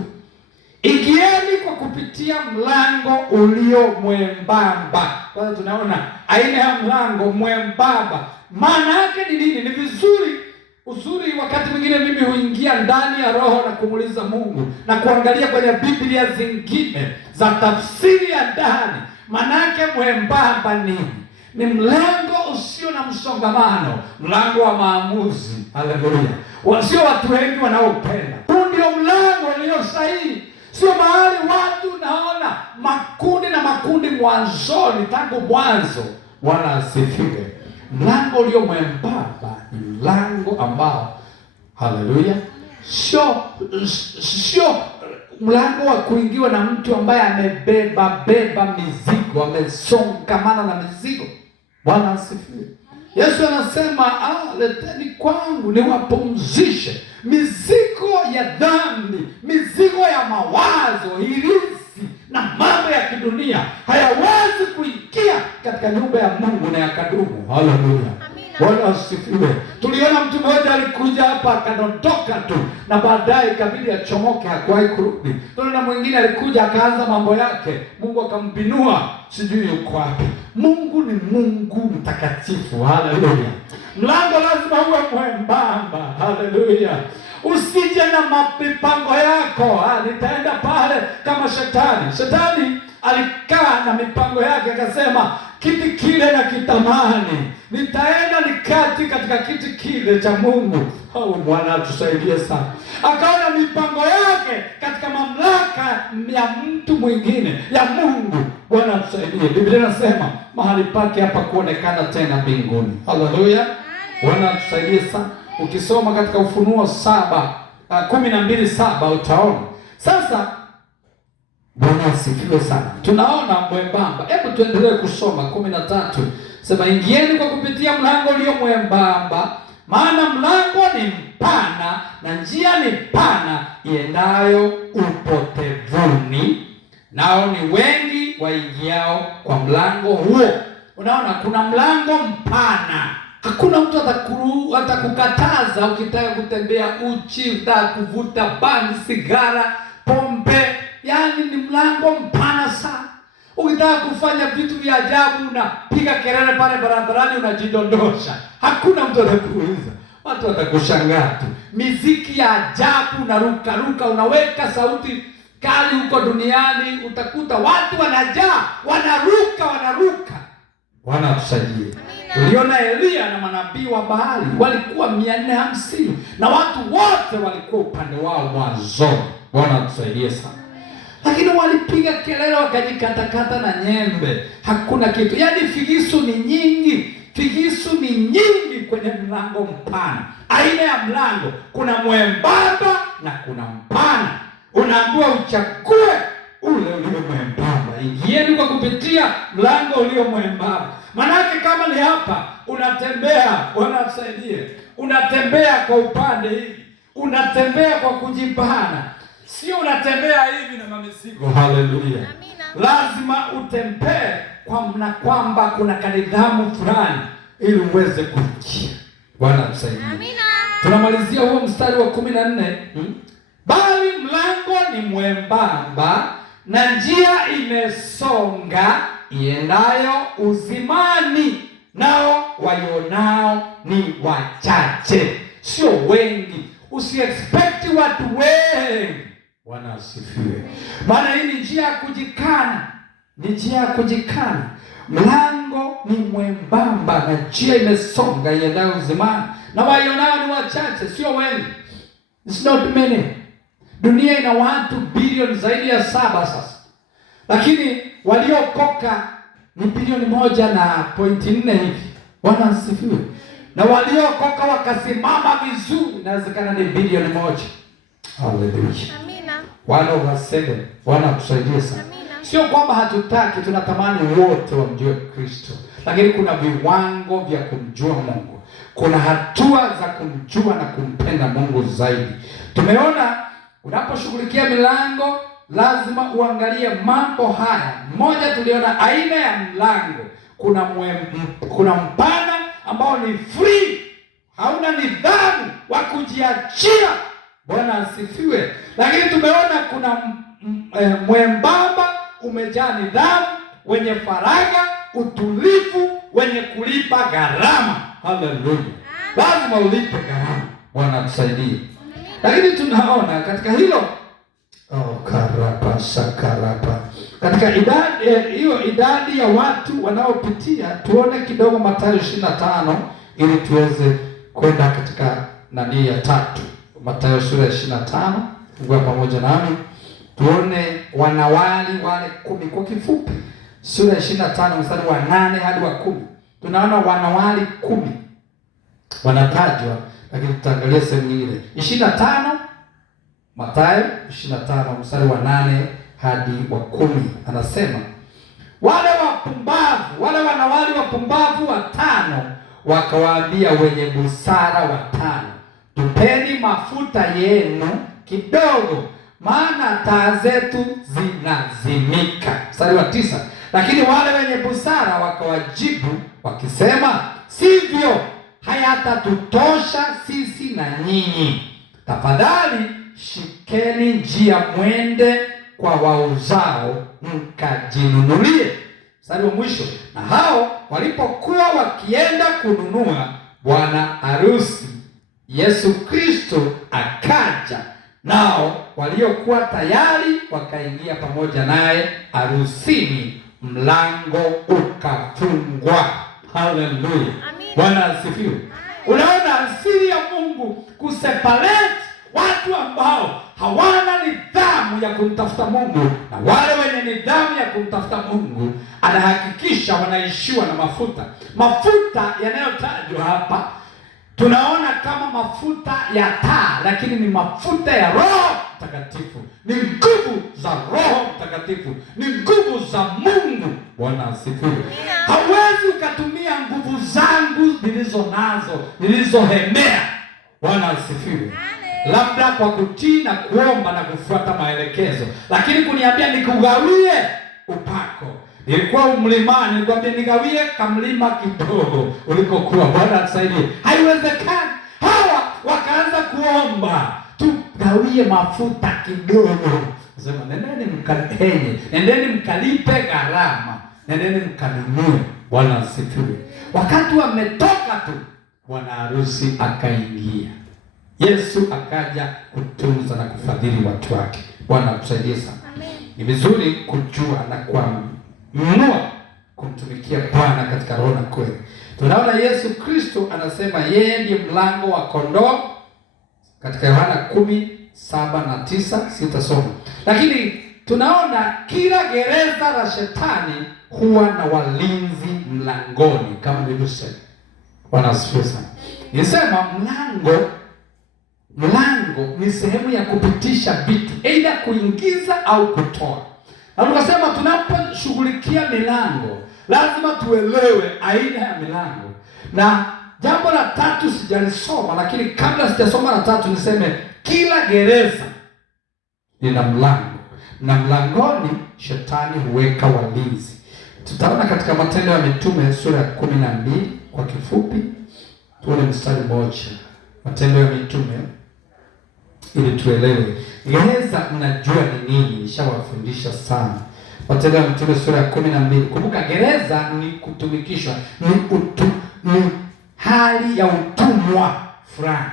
Ingieni kwa kupitia mlango ulio mwembamba. Kwa hiyo tunaona aina ya mlango mwembamba. Maana yake ni nini? Ni uzuri wakati mwingine mimi huingia ndani ya roho na kumuuliza Mungu na kuangalia kwenye Biblia zingine za tafsiri ya ndani. Maana yake mwembamba nini? Ni mlango usio na msongamano, mlango wa maamuzi. Haleluya. Wasio watu wengi wanaopenda. Huu ndio mlango ulio sahihi. Sio mahali watu naona makundi mwanzoni, tangu mwanzo. Bwana asifiwe. Mlango ulio mwembamba ni mlango ambao, haleluya, sio mlango wa kuingiwa na mtu ambaye amebeba mizigo, amesongamana na mizigo. Bwana asifiwe. Yesu anasema, leteni kwangu niwapumzishe. Mizigo ya dhambi, mizigo ya mawazo, hirizi na mambo ya kidunia hayawezi kuingia katika nyumba ya Mungu na yakadumu. Haleluya. Bwana asifiwe. Tuliona mtu mmoja alikuja hapa akadondoka tu, na baadaye ikabidi achomoke, hakuwahi kurudi. Tuliona mwingine alikuja akaanza mambo yake, Mungu akambinua, sijui yuko wapi. Mungu ni Mungu mtakatifu. Haleluya. Mlango lazima uwe mwembamba. Haleluya. Usije na mipango yako, nitaenda pale kama shetani. Shetani alikaa na mipango yake akasema, kiti kile na kitamani, nitaenda nikati katika kiti kile cha Mungu. Bwana atusaidie sana. Akaona mipango yake katika mamlaka ya mtu mwingine, ya Mungu. Bwana atusaidie. Biblia inasema mahali pake hapa kuonekana tena mbinguni. Haleluya. Bwana atusaidie sana. Ukisoma katika Ufunuo 12:7 utaona. Sasa Bwana asifiwe sana. Tunaona mwembamba. Hebu tuendelee kusoma 13. Sema, ingieni kwa kupitia mlango ulio mwembamba, maana mlango ni mpana na njia ni pana iendayo upotevuni, nao ni wengi waingiao kwa mlango huo. Unaona, kuna mlango mpana. Hakuna mtu atakukataza ukitaka kutembea uchi, ukitaka kuvuta bangi, sigara, pombe. Yaani ni mlango mpana sana. Ukitaka kufanya vitu vya ajabu, unapiga kelele pale barabarani, unajidondosha. Hakuna mtu atakuuliza. Watu watakushangaa tu. Miziki ya ajabu, unaruka, unaweka sauti kali huko duniani, utakuta watu wanajaa, wanaruka. Bwana atusaidie. Uliona Elia na manabii wa Baali walikuwa 450 na watu wote walikuwa upande wao mwanzoni. Bwana atusaidie sana. Lakini walipiga kelele, wakajikatakata na nyembe. Hakuna kitu. Yaani figisu ni nyingi kwenye mlango mpana. Aina ya mlango, kuna mwembamba na kuna mpana. Unaambiwa uchague ule ulio mwembamba. Ingieni kwa kupitia mlango ulio mwembamba. Manake kama ni hapa unatembea, Bwana atusaidie, unatembea kwa upande hivi, unatembea kwa kujibana, sio unatembea hivi na mamizigo. Haleluya. Lazima utembee kwamba kuna kanidhamu fulani ili uweze kufikia. Bwana atusaidie. Tunamalizia huo mstari wa 14. Bali mlango ni mwembamba na njia imesonga iendayo uzimani, nao waionao ni wachache. Sio wengi. Usiexpect watu wengi. Bwana asifiwe. Maana hii ni njia ya kujikana. Mlango ni mwembamba na njia imesonga iendayo uzimani, na waionao ni wachache. Sio wengi. It's not many. Dunia ina watu bilioni zaidi ya 7 sasa. Lakini waliokoka ni bilioni 1.4 hivi. Bwana asifiwe. Na waliokoka wakasimama vizuri, inawezekana ni bilioni 1. Haleluya. Amina. 1/7. Bwana atusaidie sana. Sio kwamba hatutaki, tunatamani wote wamjue Kristo. Lakini kuna viwango vya kumjua Mungu. Kuna hatua za kumjua na kumpenda Mungu zaidi. Tumeona unaposhughulikia milango lazima uangalie mambo haya. Mmoja, tuliona aina ya mlango. Kuna mpana ambao ni free, hauna nidhamu, wa kujiachia. Bwana asifiwe. Lakini tumeona kuna mwembamba, umejaa nidhamu, wenye faragha, utulivu, wenye kulipa gharama. Haleluya. Lazima ulipe gharama. Bwana atusaidie. Lakini tunaona katika hilo sakarapa. Katika idadi ya watu wanaopitia, tuone kidogo Mathayo 25 ili tuweze kwenda katika nani ya tatu. Mathayo sura ya 25, fungua pamoja nami. Tuone wanawali wale 10 kwa kifupi. Sura ya 25 mstari wa 8 hadi wa 10. Tunaona wanawali 10 wanatajwa, lakini tutaangalia sehemu nyingine. 25 Mathayo 25 mstari wa 8 hadi wa 10. Anasema, wale wanawali wapumbavu 5 wakawaambia wenye busara 5, tupeni mafuta yenu kidogo, maana taa zetu zinazimika. Mstari wa 9, lakini wale wenye busara wakawajibu wakisema, sivyo, hayatatutosha sisi na nyinyi. Tafadhali shikeni njia mwende kwa wauzao mkajinunulie. Mstari wa mwisho, na hao walipokuwa wakienda kununua, bwana harusi Yesu Kristo akaja, nao waliokuwa tayari wakaingia pamoja naye harusini, mlango ukafungwa. Haleluya, Bwana asifiwe. Unaona asili ya Mungu kuseparate watu ambao hawana nidhamu ya kumtafuta Mungu na wale wenye nidhamu ya kumtafuta Mungu. Anahakikisha wanaishiwa na mafuta. Mafuta yanayotajwa hapa tunaona kama mafuta ya taa, lakini ni mafuta ya Roho Mtakatifu, ni nguvu za Roho Mtakatifu, ni nguvu za Mungu. Bwana asifiwe. Hauwezi ukatumia nguvu zangu nilizohemea. Bwana asifiwe. Labda kwa kutii na kuomba na kufuata maelekezo, lakini kuniambia nikugawie upako. Nilikuwa mlimani, nikwambia nigawie kamlima kidogo ulikokuwa. Bwana atusaidie. Haiwezekani. Hawa wakaanza kuomba tugawie mafuta kidogo. Sema nendeni mkapenye, nendeni mkalipe gharama, nendeni mkanunue. Bwana asifiwe. Wakati wametoka tu, bwana harusi akaingia. Yesu akaja kutunza na kufadhili watu wake. Bwana atusaidie sana. Amen. Ni vizuri kujua na kuamua kumtumikia Bwana katika roho na kweli. Tunaona Yesu Kristo anasema yeye ndiye mlango wa kondoo katika Yohana 10:7-9, sitasoma. Lakini tunaona kila gereza la shetani huwa na walinzi mlangoni kama nilivyosema. Bwana asifiwe sana. Nisema mlango ni sehemu ya kupitisha vitu, aidha kuingiza au kutoa. Na tukasema tunaposhughulikia milango lazima tuelewe aina ya milango. Na jambo la tatu sijalisoma, lakini kabla sijasoma la tatu niseme kila gereza lina mlango, na mlangoni shetani huweka walinzi. Tutaona katika Matendo ya Mitume sura ya 12 kwa kifupi, tuone mstari mmoja. Matendo ya Mitume ili tuelewe. Gereza mnajua ni nini, nishawafundisha sana. Matendo ya Mitume sura ya 12. Kumbuka gereza ni kutumikishwa, ni hali ya utumwa fulani.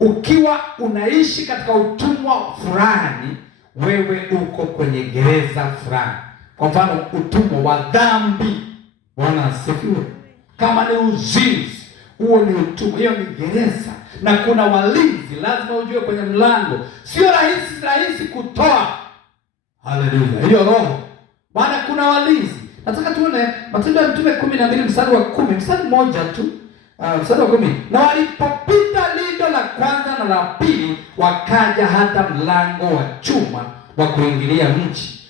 Ukiwa unaishi katika utumwa fulani, wewe uko kwenye gereza fulani. Kwa mfano utumwa wa dhambi. Bwana asifiwe. Kama ni uzinzi, huo ni utumwa, hiyo ni gereza. Na kuna walinzi, lazima ujue kwenye mlango. Sio rahisi kutoa. Haleluya. Hiyo roho. Maana kuna walinzi. Nataka tuone Matendo ya Mitume 12 mstari wa 10, mstari mmoja tu. Mstari wa 10. Na walipopita lindo la kwanza na la pili, wakaja hata mlango wa chuma wa kuingilia mji,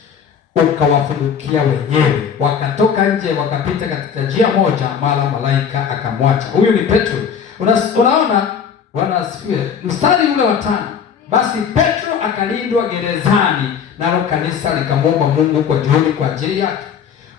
ukawafungukia wenyewe. Wakatoka nje, wakapita katika njia moja, mara malaika akamwacha. Huyu ni Petro. Unaona? Bwana asifiwe. Mstari ule wa 5. Basi Petro akalindwa gerezani, nalo kanisa likamwomba Mungu kwa juhudi kwa ajili yake.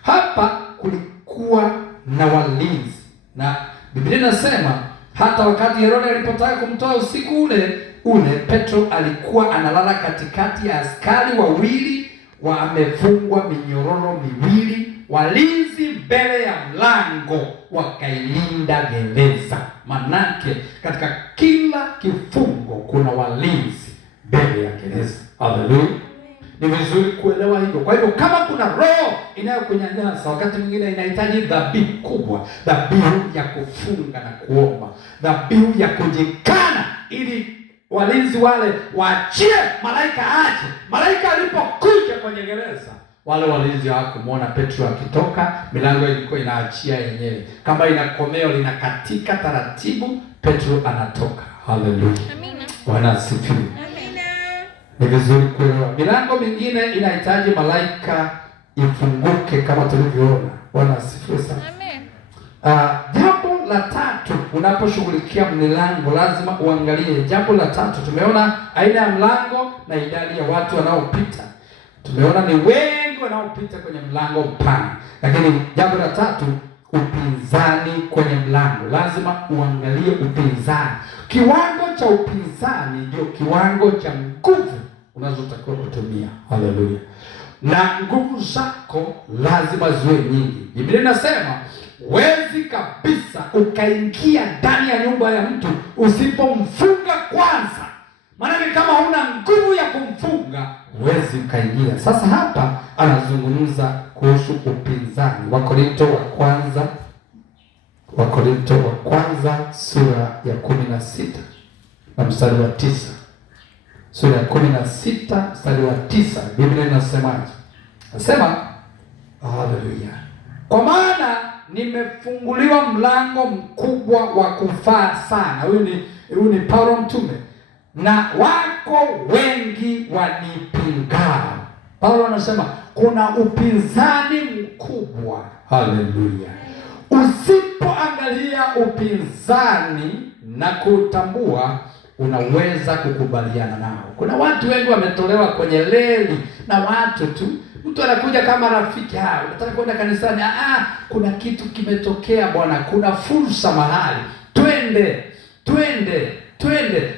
Hapa kulikuwa na walinzi, na Biblia inasema hata wakati Herode alipotaka kumtoa usiku ule Petro alikuwa analala katikati ya askari wawili wamefungwa minyororo miwili. Walinzi mbele ya mlango wakailinda gereza. Manake katika kila kifungo kuna walinzi mbele ya gereza. Haleluya. Ni vizuri kuelewa hivyo. Kwa hivyo kama kuna roho inayokunyanyasa, wakati mwingine inahitaji dhabihu kubwa, dhabihu ya kufunga na kuomba, dhabihu ya kujikana, ili walinzi wale waachie malaika aje. Malaika alipokuja kwenye gereza, wale walinzi hawakumwona Petro akitoka, milango ilikuwa inaachia yenyewe. Kama ina komeo linakatika taratibu, Petro anatoka. Haleluya. Amina. Bwana asifiwe. Amina. Ni vizuri kuelewa. Milango mingine inahitaji malaika ifunguke kama tulivyoona. Bwana asifiwe sana. Amen. Jambo la tatu, unaposhughulikia mlango lazima uangalie jambo la tatu. Tumeona aina ya mlango na idadi ya watu wanaopita. Tumeona ni wengi wanaopita kwenye mlango mpana. Lakini jambo la tatu, upinzani kwenye mlango. Lazima uangalie upinzani. Kiwango cha upinzani ndio kiwango cha nguvu unazotakiwa kutumia. Haleluya. Na nguvu zako lazima ziwe nyingi. Biblia inasema wezi kabisa ukaingia ndani ya nyumba ya mtu usipomfunga kwanza. Maana kama huna nguvu ya kumfunga huwezi ukaingia. Sasa hapa anazungumza kuhusu upinzani. Wakorinto wa kwanza sura ya 16 na mstari wa 9. Sura ya 16 mstari wa 9, Biblia inasemaje? Nasema, haleluya, kwa maana nimefunguliwa mlango mkubwa wa kufaa sana. Huyu ni Paulo mtume, na wako wengi wanipingao. Paulo anasema kuna upinzani mkubwa. Haleluya. Usipoangalia upinzani na kutambua, unaweza kukubaliana nao. Kuna watu wengi wametolewa kwenye leli na watu tu. Mtu anakuja kama rafiki, unataka kwenda kanisani, kuna kitu kimetokea bwana, kuna fursa mahali, twende.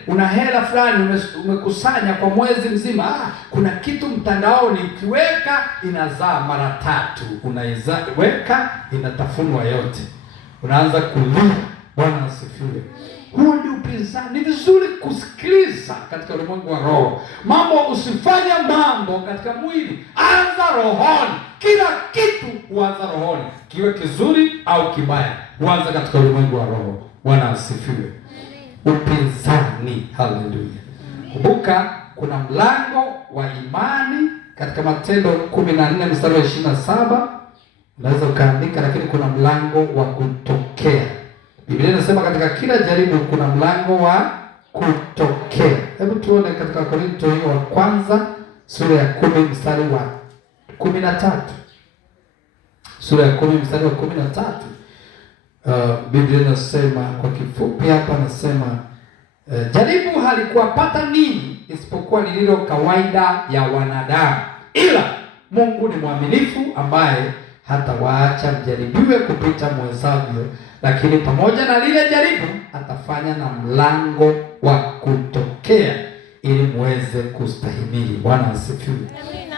Una hela fulani umekusanya kwa mwezi mzima, kuna kitu mtandaoni, ukiweka inazaa mara 3, unaiweka inatafunwa yote, unaanza kulia. Bwana asifiwe. Huo ndio upinzani. Ni vizuri kusikiliza katika ulimwengu wa roho. Usifanye mambo katika mwili, anza rohoni. Kila kitu huanza rohoni, kiwe kizuri au kibaya, huanza katika ulimwengu wa roho. Bwana asifiwe. Upinzani. Haleluya. Kumbuka kuna mlango wa imani katika Matendo 14 mstari wa 27. Unaweza ukaandika, lakini kuna mlango wa kutokea. Biblia inasema katika kila jaribu kuna mlango wa kutokea. Hebu tuone katika Korinto hiyo wa kwanza sura ya 10 mstari wa 13. Sura ya 10 mstari wa 13. Biblia inasema kwa kifupi hapa, anasema jaribu halikuwapata ninyi isipokuwa lililo kawaida ya wanadamu, ila Mungu ni mwaminifu, ambaye hata waacha mjaribiwe kupita mwezavyo, lakini pamoja na lile jaribu atafanya na mlango wa kutokea ili muweze kustahimili. Bwana asifiwe.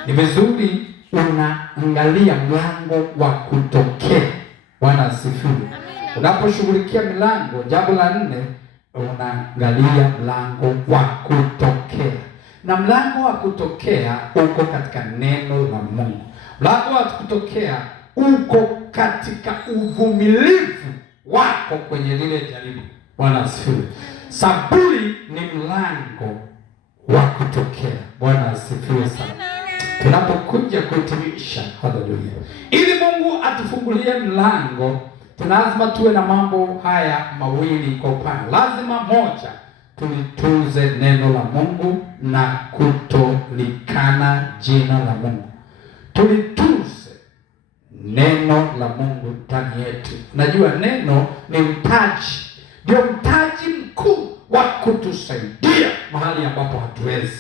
Ni vizuri unaangalia mlango wa kutokea. Bwana asifiwe. Unaposhughulikia milango, jambo la 4, unaangalia mlango wa kutokea. Na mlango wa kutokea uko katika neno la Mungu. Mlango wa kutokea uko katika uvumilivu wako kwenye lile jaribu. Bwana asifiwe. Saburi ni mlango wa kutokea. Bwana asifiwe sana. Tunapokuja kuhitimisha, haleluya, ili Mungu atufungulie mlango, lazima tuwe na mambo haya mawili kwa upande. Lazima moja, tulitunze neno la Mungu na kutolikana jina la Mungu. Tulitunze neno la Mungu ndani yetu. Najua neno ni mtaji, ndio mtaji mkuu wa kutusaidia mahali ambapo hatuwezi.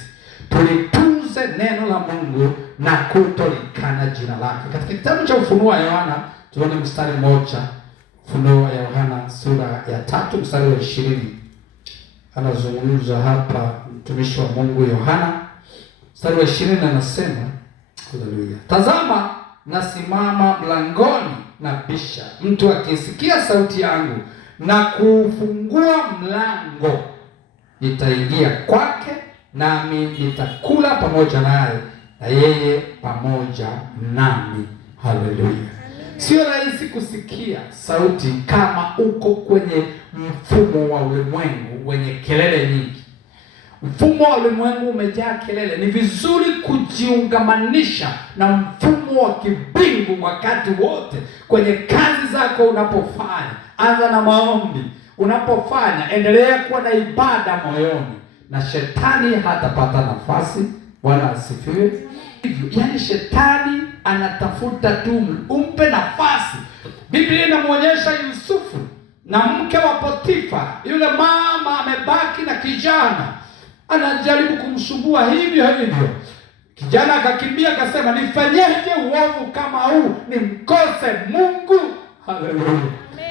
Tulitunze neno la Mungu na kutolikana jina lake. Katika kitabu cha Ufunuo wa Yohana tuone mstari mmoja. Ufunuo wa Yohana sura ya 3 mstari wa 20. Anazungumza hapa mtumishi wa Mungu Yohana, mstari wa 20 anasema, haleluya, tazama nasimama mlangoni na bisha, mtu akisikia sauti yangu na kufungua mlango, nitaingia kwake, nami nitakula pamoja naye na yeye pamoja nami. Haleluya. Sio rahisi kusikia sauti kama uko kwenye mfumo wa ulimwengu wenye kelele nyingi. Mfumo wa ulimwengu umejaa kelele. Ni vizuri kujiungamanisha na mfumo wa kibingu wakati wote. Kwenye kazi zako unapofanya, anza na maombi. Unapofanya, endelea kuwa na ibada moyoni, na shetani hatapata nafasi. Bwana asifiwe. Yaani shetani anatafuta tu umpe nafasi. Biblia inamuonyesha Yusufu na mke wa Potifa. Yule mama amebaki na kijana, anajaribu kumsumbua hivyo. Kijana akakimbia akasema, nifanyeje uovu kama huu nimkose Mungu? Haleluya.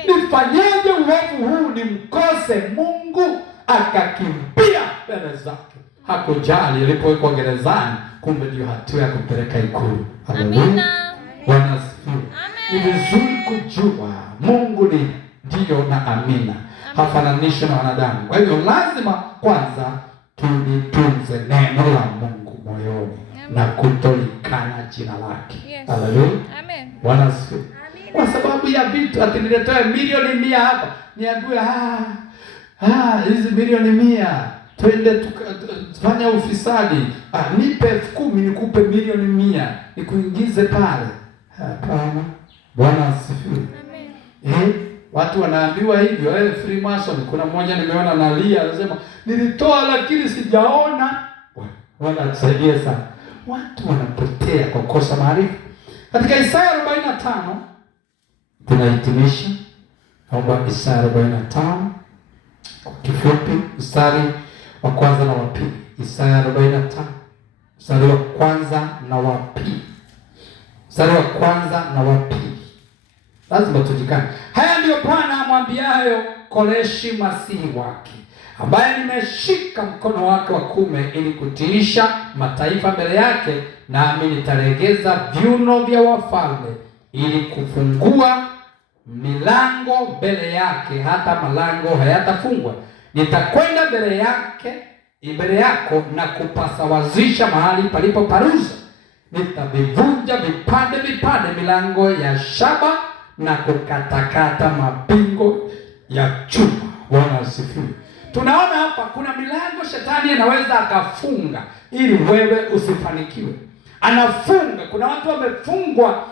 Nifanyeje uovu huu nimkose Mungu? Akakimbia mbele zake. Hakujali alipowekwa gerezani, kumbe ndio hatua ya kupeleka ikulu. Haleluya. Bwana asifiwe. Ni vizuri kujua Mungu ni ndio na amina, hafananishi na wanadamu. Kwa hivyo lazima kwanza tulitunze neno la Mungu moyoni. na kutolikana jina lake. Haleluya. Amen. Bwana asifiwe. Kwa sababu ya vitu ati niletoa milioni 100 hapa. Niambiwe hizi milioni 100 twende tufanya ufisadi. Nipe 10,000 nikupe milioni 100 nikuingize pale. Hapana. Bwana asifiwe. Amen. Watu wanaambiwa hivyo, Freemason. Kuna mmoja nimeona analia, anasema nilitoa lakini sijaona. Bwana atusaidie sana. Watu wanapotea kwa kosa maarifa. Katika Isaya 45 tunahitimisha. Naomba Isaya 45 kwa kifupi, mstari wa kwanza na wa pili. Isaya 45 mstari wa kwanza na wa pili. Mstari wa kwanza na wa pili. Lazima tujikane. Haya ndiyo Bwana amwambiayo Koreshi masihi wake, ambaye nimeshika mkono wake wa kuume ili kutiisha mataifa mbele yake, nami nitalegeza viuno vya wafalme ili kufungua milango mbele yake, hata malango hayatafungwa. Nitakwenda mbele yako na kupasawazisha mahali palipo paruza. Nitavivunja vipande milango ya shaba na kukatakata mapingo ya chuma. Bwana asifiwe. Tunaona hapa kuna milango shetani anaweza akafunga ili wewe usifanikiwe. Anafunga. Kuna watu wamefungwa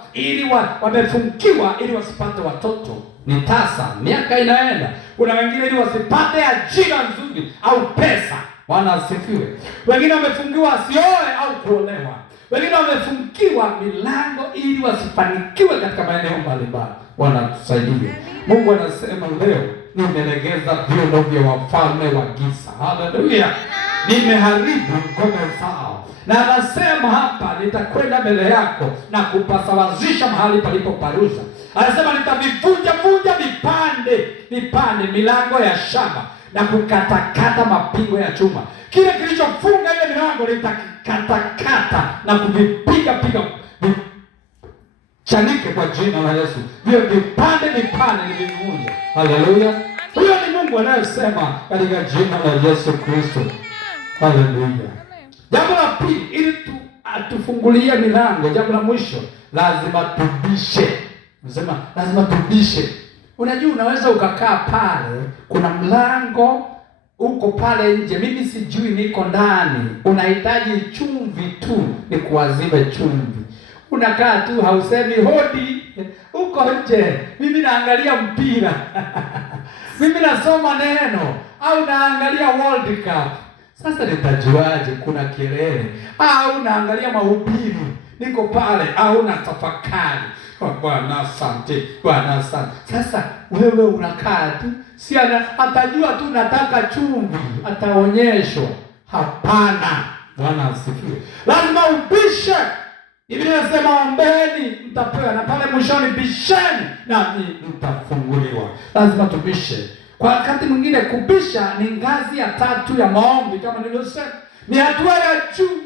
wamefungiwa ili wasipate watoto. Ni tasa, miaka inaenda. Kuna wengine ili wasipate ajira nzuri au pesa. Bwana asifiwe. Wengine wamefungiwa asioe au kuolewa. Wengine wamefungiwa milango ili wasifanikiwe katika maeneo mbalimbali. Bwana tusaidie. Mungu anasema leo nimelegeza viuno vya wafalme wa giza. Haleluya. Nimeharibu ngome zao. Na anasema hapa nitakwenda mbele yako na kupasawazisha mahali palipo paruza. Anasema nitavivunja vipande milango ya shaba na kukatakata mapingo ya chuma. Kile kilichofunga ile milango nitakatakata na kuvipiga chanike kwa jina la Yesu. Hiyo vipande nivivunje. Haleluya. Huyo ni Mungu anayesema katika jina la Yesu Kristo. Haleluya. Jambo la pili, ili atufungulie milango, jambo la mwisho, lazima tubishe. Nasema lazima tubishe. Unajua unaweza ukakaa pale, kuna mlango uko pale nje, mimi sijui niko ndani. Unahitaji chumvi tu ni kuazibe chumvi. Unakaa tu hausemi hodi, uko nje. Mimi naangalia mpira. Mimi nasoma neno au naangalia World Cup. Sasa nitajuaje kuna kelele? Au naangalia mahubiri. Niko pale au natafakari. Bwana asante, Bwana asante. Sasa wewe unakaa tu, si atajua tu nataka chumvi, ataonyeshwa. Hapana. Bwana asifiwe. Lazima ubishe. Biblia inasema ombeni mtapewa, na pale mwishoni bisheni nami mtafunguliwa. Lazima tubishe. Kwa wakati mwingine kubisha ni ngazi ya 3 ya maombi, kama nilivyosema. Ni hatua ya juu.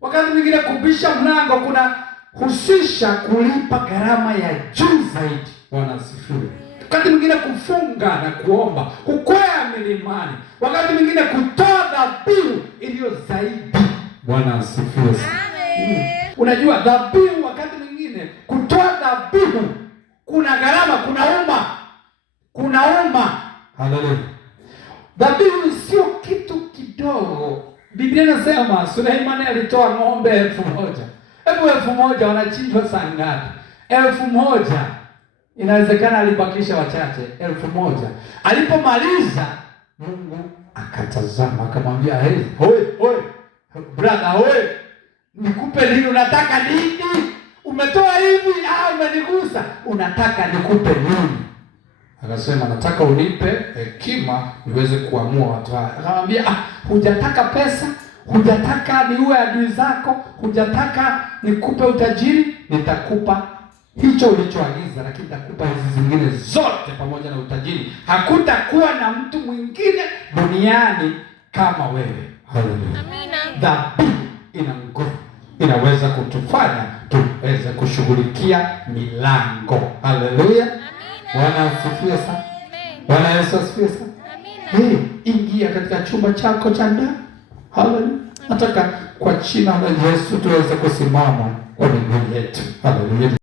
Wakati mwingine kubisha mlango kuna husisha kulipa gharama ya juu zaidi. Bwana asifiwe. Wakati mwingine kufunga na kuomba, kukwea milimani. Wakati mwingine kutoa dhabihu iliyo zaidi. Bwana asifiwe. Unajua dhabihu, wakati mwingine kutoa dhabihu kuna gharama, kuna uma. Haleluya. Dhabihu sio kitu kidogo. Biblia inasema Suleimani alitoa ng'ombe 1,000. 1,000 wanachinjwa saa ngapi? 1,000. Inawezekana alibakisha wachache. 1,000. Alipomaliza Mungu akatazama akamwambia, "Hoi, brother, nikupe nini? Unataka nini? Umetoa hivi umenigusa. Unataka nikupe nini?" Akasema, "Nataka unipe hekima niweze kuamua watu haya." Akamwambia, "Hujataka pesa, hujataka niue adui zako, hujataka nikupe utajiri, nitakupa hicho ulichoagiza, lakini nitakupa hizi zingine zote pamoja na utajiri. Hakutakuwa na mtu mwingine duniani kama wewe." Haleluya. Amina. Dhabihu ina nguvu. Inaweza kutufanya tuweze kushughulikia milango. Haleluya. Bwana asifiwe sana. Bwana Yesu asifiwe sana. Amina. Ingia katika chumba chako cha ndani. Haleluya. Nataka kwa jina la Yesu tuweze kusimama kwa miguu yetu. Haleluya.